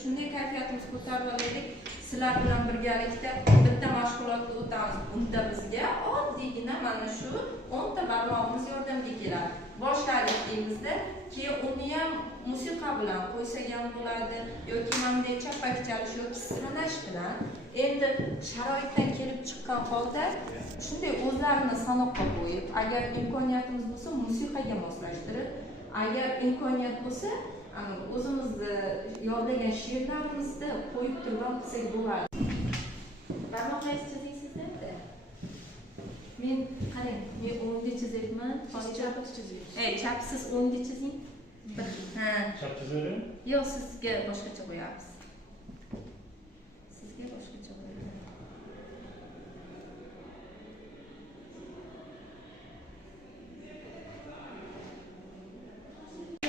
shunday kayfiyatimiz ko'tarib olaylik. Sizlar bilan birgalikda bitta mashg'ulotni o'tamiz. Unda bizga oddiygina mana shu 10 ta barmog'imiz yordamga keladi. Boshlaylik deymizda, keyin uni ham musiqa bilan qo'ysak ham bo'ladi yoki bunday chapak chalish yoki sanash bilan. Endi sharoitdan kelib chiqqan holda shunday o'zlarini sanoqqa qo'yib, agar imkoniyatimiz bo'lsa musiqaga moslashtirib, agar imkoniyat bo'lsa o'zimizni yodlagan she'rlarimizni qo'yib turib qilsak bo'ladi. Barmoqlaringizni chizasizda? Men qarang, men o'ngga chizyapman, chapni chizyapsiz. Chapsiz o'ngga chizing. Ha. Chap chizaylik? Yo'q, sizga boshqacha qo'yamiz. Sizga boshqacha qo'yamiz.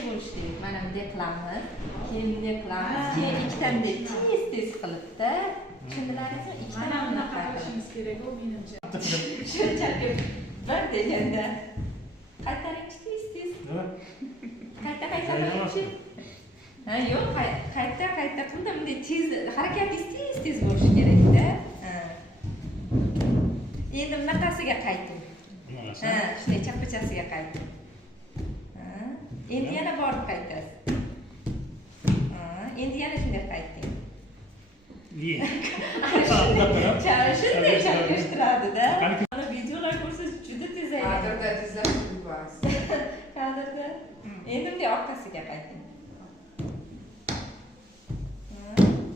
Bo'lishdik. Mana bunday qilamiz. Keyin bunday qilamiz. Keyin ikkitani tez qilibdi. Tushundilaringizmi? Ikkitani bunaqa qilishimiz kerak u menimcha. Shunchaki bir deganda qaytaringchi tez. Nima? Qayta. Ha, yo'q, qayta qildim. Bunday tez harakatingiz tez bo'lishi kerak-da. Ha. Endi bunaqasiga qayting. Ha, shunday chapachasiga qayting. Ha. Endi yana borib qaytasiz. Ha, endi yana shunday qayting. Shunday chaplashtiradi-da. Mana videolar ko'rsangiz juda tez aylanadi. Kadrda tezlashtirib yuborasiz. Kadrda. Endi bunday orqasiga qayting.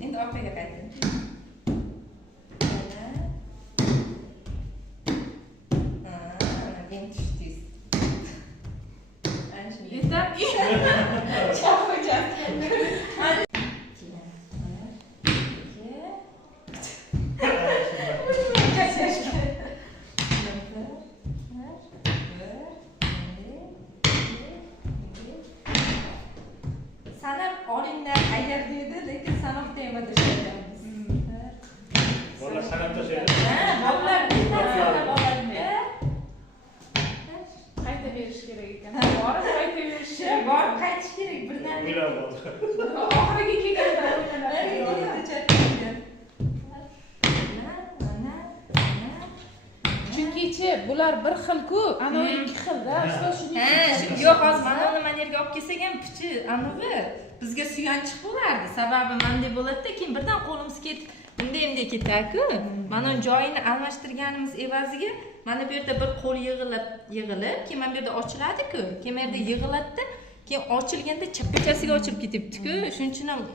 Endi orqaga qayting. Endi tushdingiz. Ana shunday. Yetar. Sanab olinglar agar deydi, lekin sanoq demadi shayamiz. Bolalar sanab tashlaydi. Ha, bolalar sanab oladi. Qayta berish kerak ekan. Borib qayta berish kerak. Borib qaytish kerak birdan. O'ylab oldi. Oxiriga kelganda o'ylanadi. Chunki bular bir xil-ku, ana ikki xil-da. Yo'q, hozir mana uni manerga olib kelsak ham puchi, anavi bizga suyanchiq bo'lardi. Sababi bunday bo'ladi-da, keyin birdan qo'limiz ketib, bunday ketadi-ku. Mana joyini almashtirganimiz evaziga mana bu yerda bir qo'l yig'ilib, keyin mana bu yerda ochiladi-ku. Keyin bu yerda yig'iladi-da, keyin ochilganda chapachasiga ochilib ketibdi-ku. Shuning uchun ham